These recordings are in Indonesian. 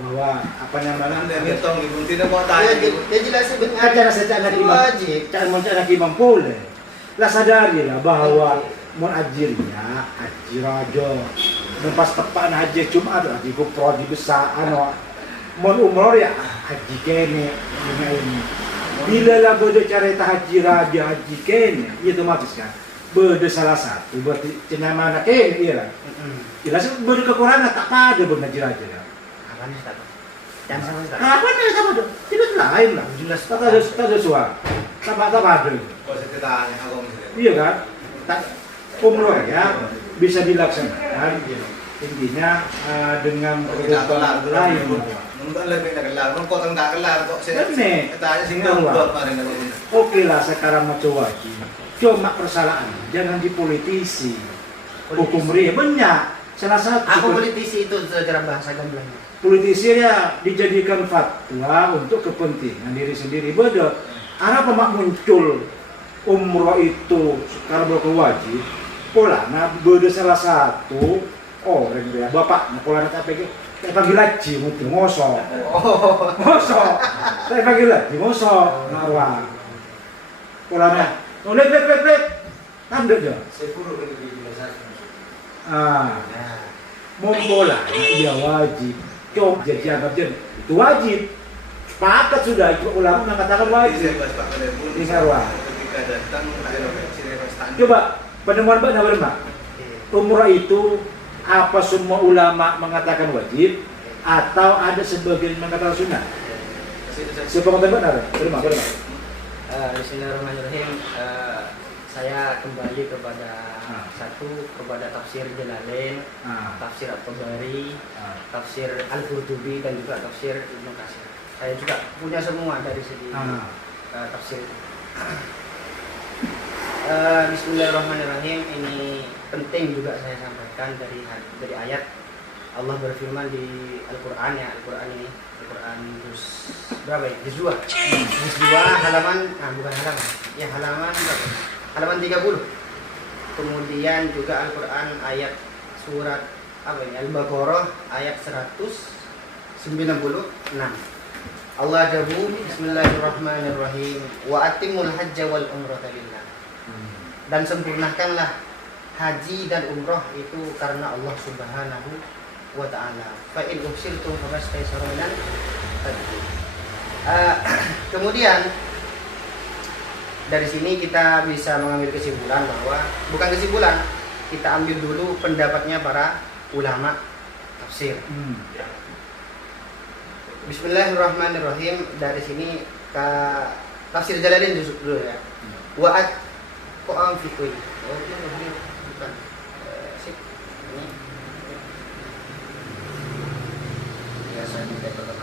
bahwa apa namanya ngitung ibu tidak mau tanya dia jelasin kan cara saya anak imam cara mau anak imam boleh lah sadari lah bahwa mau ajirnya haji raja dan pas tepat haji Jumat haji kupro di besar ano mau umroh ya haji kene ini bila lah bodoh cara haji raja haji kene itu otomatis kan bodoh salah satu berarti cenama anak kene iya lah jelas bodoh kekurangan tak pada bodoh haji raja ya apa nih Ustaz? Yang sama Ustaz? apa nih sama dong tidak lain lah jelas tak ada suara tak ada kok saya tanya aku misalnya iya kan tak umroh ya bisa dilaksanakan intinya dengan kebutuhan lain nggak lebih tak kelar kok tak kelar kok saya tanya sih Enggak, nggak Pak. kemarin aku oke lah sekarang mau coba cuma persalahan jangan dipolitisi hukum ria banyak salah satu Aku politisi itu secara bahasa gamblangnya. politisi ya dijadikan fatwa untuk kepentingan diri sendiri bodoh apa mak muncul umroh itu sekarang berkewajib pola nah bodoh salah satu orang dia bapak nah pola nak apa saya panggil lagi mungkin ngosok saya panggil lagi ngosok marwah polanya lek tanda aja saya puru kan dijelaskan mau pola dia wajib coba jadi anggap jadi itu wajib sepakat sudah itu ulama mengatakan wajib di marwah ketika datang coba penemuan mbak nama mbak umrah itu apa semua ulama mengatakan wajib atau ada sebagian mengatakan sunnah? Siapa kata benar? Berma. Bismillahirrahmanirrahim. Saya kembali kepada kepada tafsir Jalalain, tafsir At-Tabari, tafsir Al-Qurtubi dan juga tafsir Ibnu Katsir. Saya juga punya semua dari segi tafsir. Bismillahirrahmanirrahim. Ini penting juga saya sampaikan dari ayat Allah berfirman di Al-Qur'an ya, Al-Qur'an ini Al-Qur'an juz berapa ya? Juz 2. Juz 2 halaman bukan halaman. Ya halaman berapa? Halaman 30. Kemudian juga Al-Qur'an ayat surat apa ini? Al-Baqarah ayat 196. Allah jawab Bismillahirrahmanirrahim wa atimul hajja wal umrata lillah. Dan sempurnakanlah haji dan umroh itu karena Allah Subhanahu wa ta'ala. Fa in uhsirtum famastaysara minan hadi. Kemudian dari sini kita bisa mengambil kesimpulan bahwa bukan kesimpulan, kita ambil dulu pendapatnya para ulama tafsir. Bismillahirrahmanirrahim. Dari sini tafsir Jalalain dulu ya. Wa Quran fikih. Oh, ini bukan. Sip. Ini. Ya, saya minta pertama.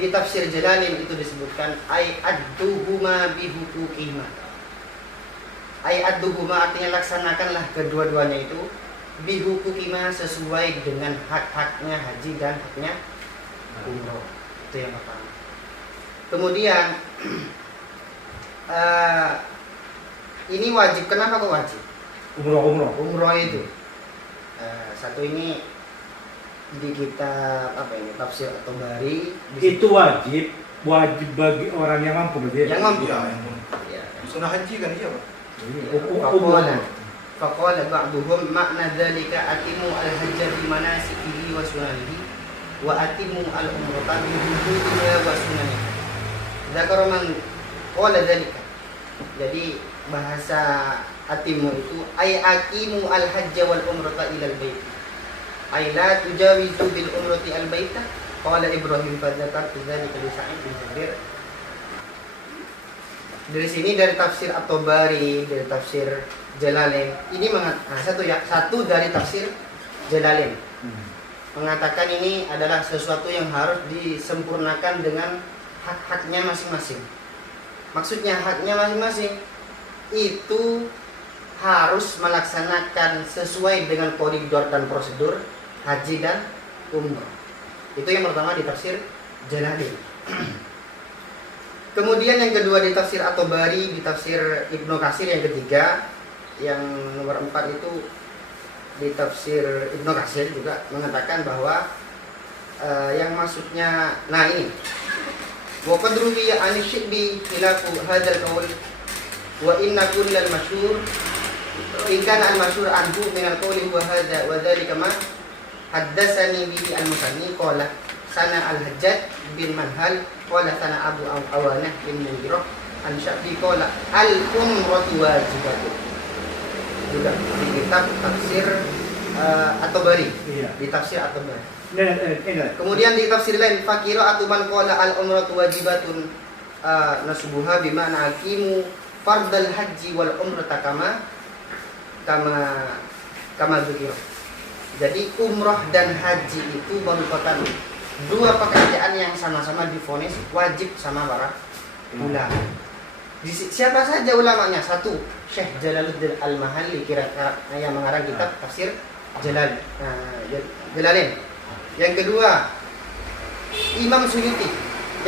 Di tafsir Jalalain itu disebutkan ay adduhuma bihuquqihima. Ay adduhuma artinya laksanakanlah kedua-duanya itu bihuquqihima sesuai dengan hak-haknya haji dan haknya umroh. Itu yang pertama. Kemudian ini wajib. Kenapa kok wajib? Umroh itu. Satu ini di kitab apa ini tafsir At-Tabari itu wajib bagi orang yang mampu berarti. Yang mampu. Ya. Sunnah haji kan iya Pak. Faqala ba'duhum makna dzalika atimu al-hajja bi manasikihi wa sunanihi wa atimu al-umrata bi hududiha wa sunanihi. Dzakara man qala dzalika. Jadi bahasa atimu itu ay aqimu al-hajja wal umrata ila al-bait. Ay la tujawizu bil umrati al-baita. Qala Ibrahim fadzakar dzalika li Sa'id bin Jubair. Dari sini dari tafsir At-Tabari, dari tafsir Jalalain. Ini satu dari tafsir Jalalain. Mengatakan ini adalah sesuatu yang harus disempurnakan dengan hak-haknya masing-masing. Maksudnya haknya masing-masing itu harus melaksanakan sesuai dengan koridor dan prosedur haji dan umrah. Itu yang pertama di tafsir Jalalain. Kemudian yang kedua di tafsir At-Tabari, di tafsir Ibnu Katsir yang ketiga, yang nomor 4 itu di tafsir Ibnu Katsir juga mengatakan bahwa yang maksudnya, nah ini wa qad ruwiya an syibbi khilafu hadzal qaul wa inna kullal masyhur in kana al masyhur anhu min al qawli wa hadza wa dzalika ma haddatsani bihi al musanni qala sana al Hajjaj bin Manhal qala sana Abu Awanah bin Mughirah an Syabbi qala al umratu wajibatun. Juga di kitab tafsir At-Tabari, di tafsir At-Tabari. Kemudian di tafsir lain faqira'atu man qala al umratu wajibatun nasbuha bima'na aqimu fardal haji wal umrata kama dzikra. Jadi umrah dan haji itu merupakan dua pekerjaan yang sama-sama divonis wajib sama para ulama. Siapa saja ulamanya? Satu, Syekh Jalaluddin Al-Mahalli yang mengarang kitab tafsir Jalalain. Yang kedua, Imam Suyuti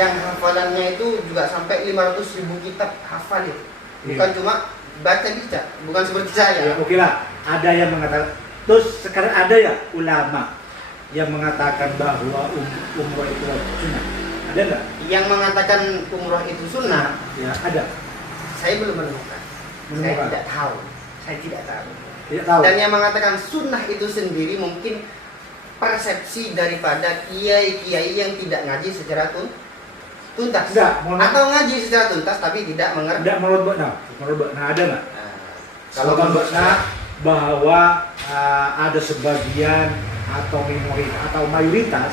yang hafalannya itu juga sampai 500.000 kitab hafal itu. Bukan cuma baca baca, bukan seperti saya. Ya, oke lah. Ada yang mengatakan, terus sekarang ada ya ulama yang mengatakan bahwa umroh itu sunnah. Ada nggak? Yang mengatakan umroh itu sunnah? Ya, ada. Saya belum menemukan. Saya tidak tahu. Tidak tahu. Dan yang mengatakan sunnah itu sendiri mungkin persepsi daripada kiai-kiai yang tidak ngaji secara tuntas. Atau ngaji secara tuntas tapi tidak mengerti. Tidak menurut nah ada nggak? Kalau menurut bahwa ada sebagian atau minoritas atau mayoritas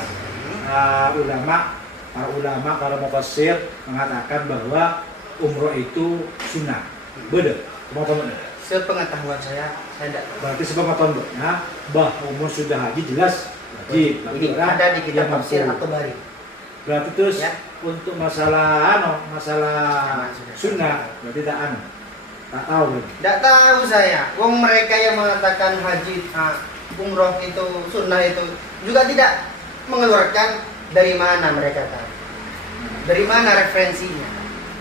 para ulama, para mufassir mengatakan bahwa umroh itu sunnah. Betul? Sepengetahuan saya tidak. Berarti sepengetahuannya bahwa umur sudah haji jelas wajib. Ini ada di kitab tafsir At-Tabari. Berarti terus ya, untuk masalah sunnah berarti tak tahu. Tidak tahu saya. Wong mereka yang mengatakan haji umroh itu sunnah itu juga tidak mengeluarkan dari mana mereka tahu. Dari mana referensinya?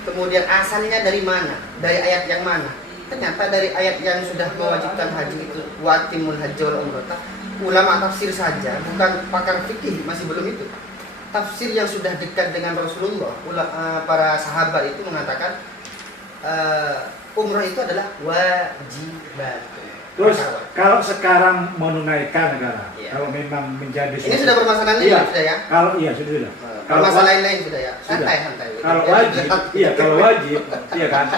Kemudian asalnya dari mana? Dari ayat yang mana? Ternyata dari ayat yang sudah mewajibkan haji itu watimul hajj wal umrah. Ulama tafsir saja, bukan pakar fikih, masih belum itu. Tafsir yang sudah dekat dengan Rasulullah, para sahabat itu mengatakan umrah itu adalah wajibat. Terus kalau sekarang menunaikan negara, kalau memang menjadi ini sudah permasalahan lain sudah ya? Kalau sudah. Kalau masalah lain sudah ya, santai. Kalau wajib, iya kan?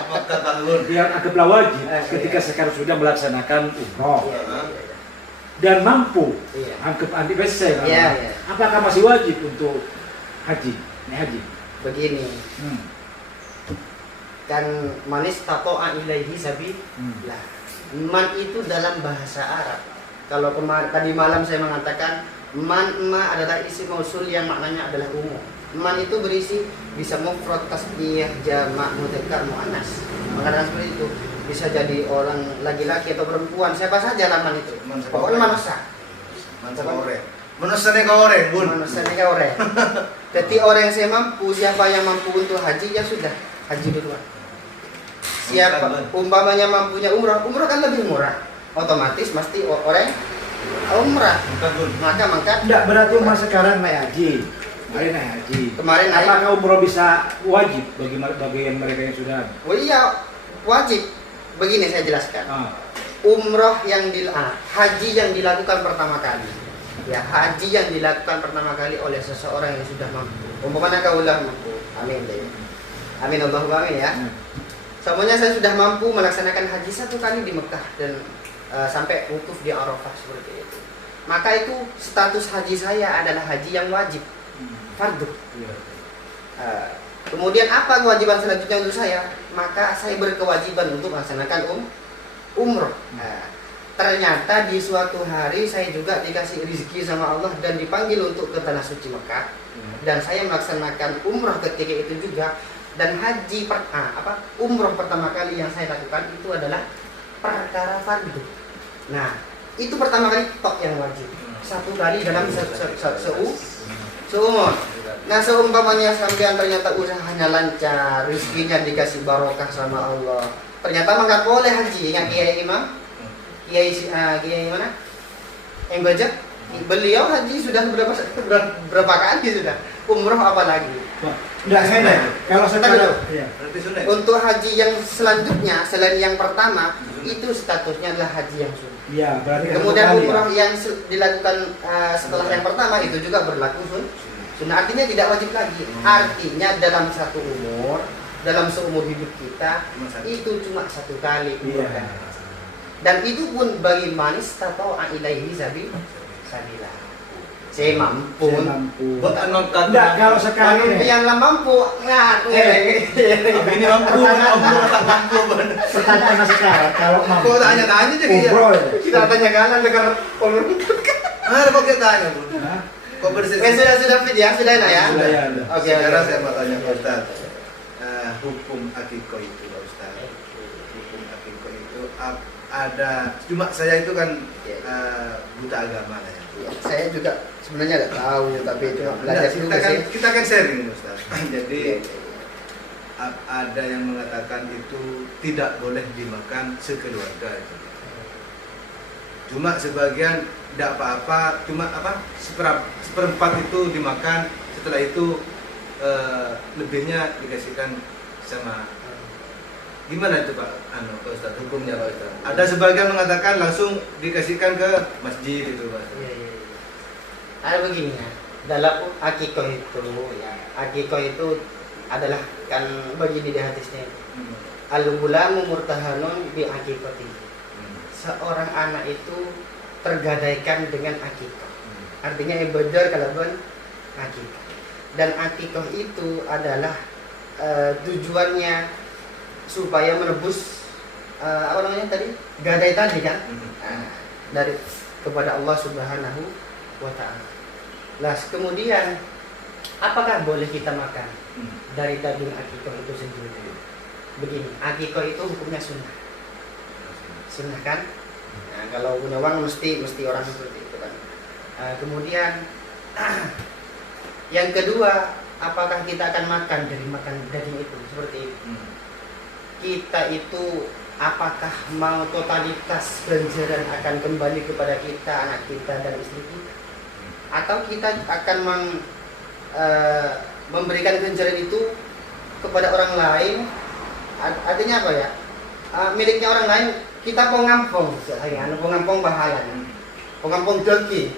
Biar anggaplah wajib ketika sekarang sudah melaksanakan umroh dan mampu, anggap anti bese, apakah masih wajib untuk haji? Begini, kan manis tato'a ilaihi sabilah. Man itu dalam bahasa Arab. Kalau tadi malam saya mengatakan man adalah isim mausul yang maknanya adalah umum. Man itu berisi bisa mufrad, tasniyah, jamak, mudzakkar, muannas. Maka seperti itu bisa jadi orang laki-laki atau perempuan, siapa saja lah man itu. Pokoknya manusia. Manusia orang, bun. Manusia orang. Jadi orang yang saya mampu, siapa yang mampu untuk haji ya sudah haji duluan. Siapa umpamanya mampunya umrah kan lebih murah. Otomatis mesti orang umrah. Maka tidak berarti umrah sekarang naik haji. Kemarin naik. Apakah umrah bisa wajib bagi yang mereka yang sudah? Oh iya, wajib. Begini saya jelaskan. Umrah haji yang dilakukan pertama kali. Ya, haji yang dilakukan pertama kali oleh seseorang yang sudah mampu. Umpamanya kaulah mampu. Amin deh. Amin Allahumma amin ya. Semuanya saya sudah mampu melaksanakan haji 1 kali di Mekah dan sampai wukuf di Arafah seperti itu. Maka itu status haji saya adalah haji yang wajib, fardu. Kemudian apa kewajiban selanjutnya untuk saya? Maka saya berkewajiban untuk melaksanakan umroh. Ternyata di suatu hari saya juga dikasih rezeki sama Allah dan dipanggil untuk ke tanah suci Mekah dan saya melaksanakan umroh ketika itu juga. Dan haji umroh pertama kali yang saya lakukan itu adalah perkara fardu. Nah, itu pertama kali tok yang wajib. 1 kali dalam seumur. Nah, seumpamanya sampean ternyata usahanya lancar, rezekinya dikasih barokah sama Allah. Ternyata enggak boleh haji. Ingat Kiai Imam? Kiai mana? Yang budget beliau haji sudah berapa kali sudah, umroh apalagi. Enggak saya kalau sekarang iya. Berarti sunnah. Untuk haji yang selanjutnya selain yang pertama itu statusnya adalah haji yang sunnah. Iya, berarti kan Kemudian satu kali, umroh ya? yang dilakukan setelah yang pertama itu juga berlaku sunnah. Artinya tidak wajib lagi. Artinya dalam satu umur, dalam seumur hidup kita itu cuma satu kali umroh. Iya. Dan itu pun bagi manis atau ilaihi sabila. Saya mampu. Saya mampu. Buat nonton. Enggak, kalau sekarang ini Yang mampu, nah, Ini mampu, tak mampu. pertanyaan sekarang kalau mampu. Kok tanya-tanya aja dia. Umroh ya? kita tanya kanan dengar kolom. Ah, kok kita tanya, Bu? Hah? Kok bersih? Sudah fit ya, sudah enak ya. Sudah ya. Oke, Sekarang saya mau tanya Pak Ustaz. Hukum akikoh itu Pak Ustaz. Hukum akikoh itu ada, cuma saya itu kan buta agama lah ya. Ya, saya juga sebenarnya nggak tahu, tapi itu belajar Nah, juga sih. kita kan sharing Ustaz. Jadi ada yang mengatakan itu tidak boleh dimakan sekeluarga itu. Cuma sebagian tidak apa-apa, cuma seperempat itu dimakan, setelah itu lebihnya dikasihkan sama. Gimana itu Pak Ustaz, hukumnya Pak Ustaz? Ada sebagian mengatakan langsung dikasihkan ke masjid itu Pak. Ada begini ya, dalam akikoh itu ya, akikoh itu adalah kan begini di hadisnya. Al-gulamu murtahanun bi akikoti. Seorang anak itu tergadaikan dengan akikoh. Artinya ibadah kalaban akikoh. Dan akikoh itu adalah tujuannya supaya menebus apa namanya tadi? Gadai tadi kan? Dari kepada Allah Subhanahu wa taala. Nah, kemudian apakah boleh kita makan dari daging akikoh itu sendiri? Begini, akikoh itu hukumnya sunnah. Sunnah kan? Nah, kalau punya uang mesti orang seperti itu kan. Kemudian yang kedua, apakah kita akan makan dari makan daging itu seperti itu? Kita itu apakah mau totalitas ganjaran akan kembali kepada kita, anak kita dan istri kita? Atau kita akan memberikan ganjaran itu kepada orang lain? Artinya apa ya? Miliknya orang lain, kita pengampung, pengampung pahala, pengampung daging,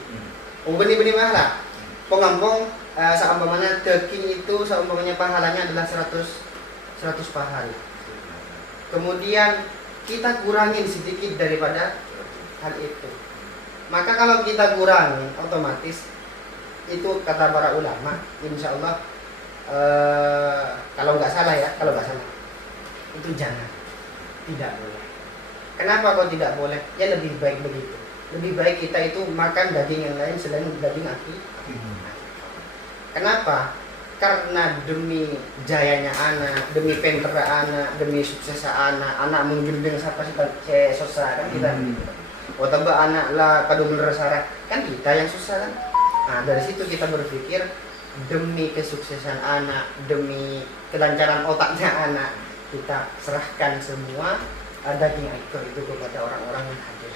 benih-benih pahala, pengampung seumpamanya daging itu seumpamanya pahalanya adalah 100 pahala. Kemudian kita kurangin sedikit daripada hal itu. Maka kalau kita kurangi, otomatis itu kata para ulama, insya Allah kalau nggak salah itu jangan, tidak boleh. Kenapa kok tidak boleh? Ya lebih baik begitu. Lebih baik kita itu makan daging yang lain selain daging akikah. Kenapa? Karena demi jayanya anak, demi pentera anak, demi suksesnya anak menggendeng siapa sih susah kan kita. Oh tambah anak lah kado bener sarah kan kita yang susah kan. Nah dari situ kita berpikir demi kesuksesan anak, demi kelancaran otaknya anak, kita serahkan semua daging akikah itu kepada orang-orang yang hadir.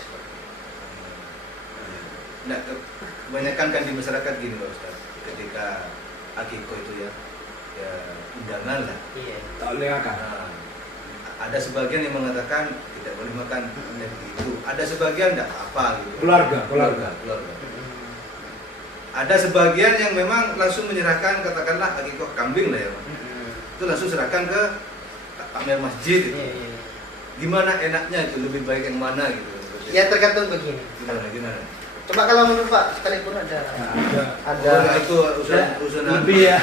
Nah, kebanyakan kan di masyarakat gini Pak Ustaz, ketika akikah itu ya undangan lah. Iya. Tak boleh makan. Nah, ada sebagian yang mengatakan tidak boleh makan itu. Ada sebagian tidak apa gitu. Keluarga. Ada sebagian yang memang langsung menyerahkan katakanlah akikah kambing lah ya Pak. Itu langsung serahkan ke takmir masjid gitu. Iya. Gimana enaknya itu, lebih baik yang mana gitu. Ya tergantung begini. Gimana? Coba kalau menurut Pak sekalipun ada Oh, itu urusan lebih ya.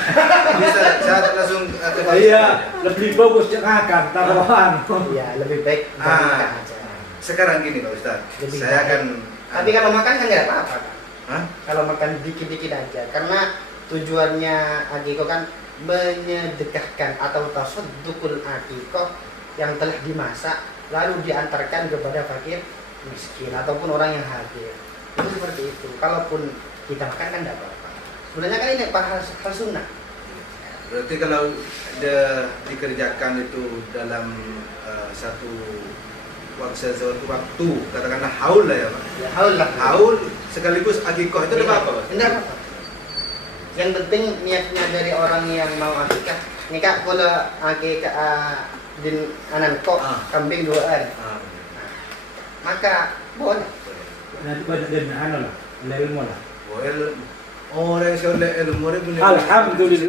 bisa saya langsung Iya, lebih bagus cengakan taruhan. ya lebih baik makan aja. Sekarang gini Pak Ustaz, Lebih saya baik. akan Tapi kalau makan kan nggak apa-apa kan? Hah? Kalau makan dikit-dikit aja, karena tujuannya akikah kan menyedekahkan atau tasaddukul akikah yang telah dimasak lalu diantarkan kepada fakir miskin ataupun orang yang hadir. Itu seperti itu. Kalaupun kita makan kan tidak apa-apa. Sebenarnya kan ini hal sunnah. Berarti kalau dikerjakan itu dalam satu sesuatu waktu, katakanlah haul lah ya Pak. Ya, haul lah. Haul sekaligus akikoh itu ada apa Pak? Tidak apa-apa. Yang penting niatnya dari orang yang mau akikah. Nikah kalau akikah din anan kok kambing duaan. Ah, Maka boleh. Nanti banyak dari lah, ilmu lah. Well, orang yang soleh ilmu dia boleh. Alhamdulillah.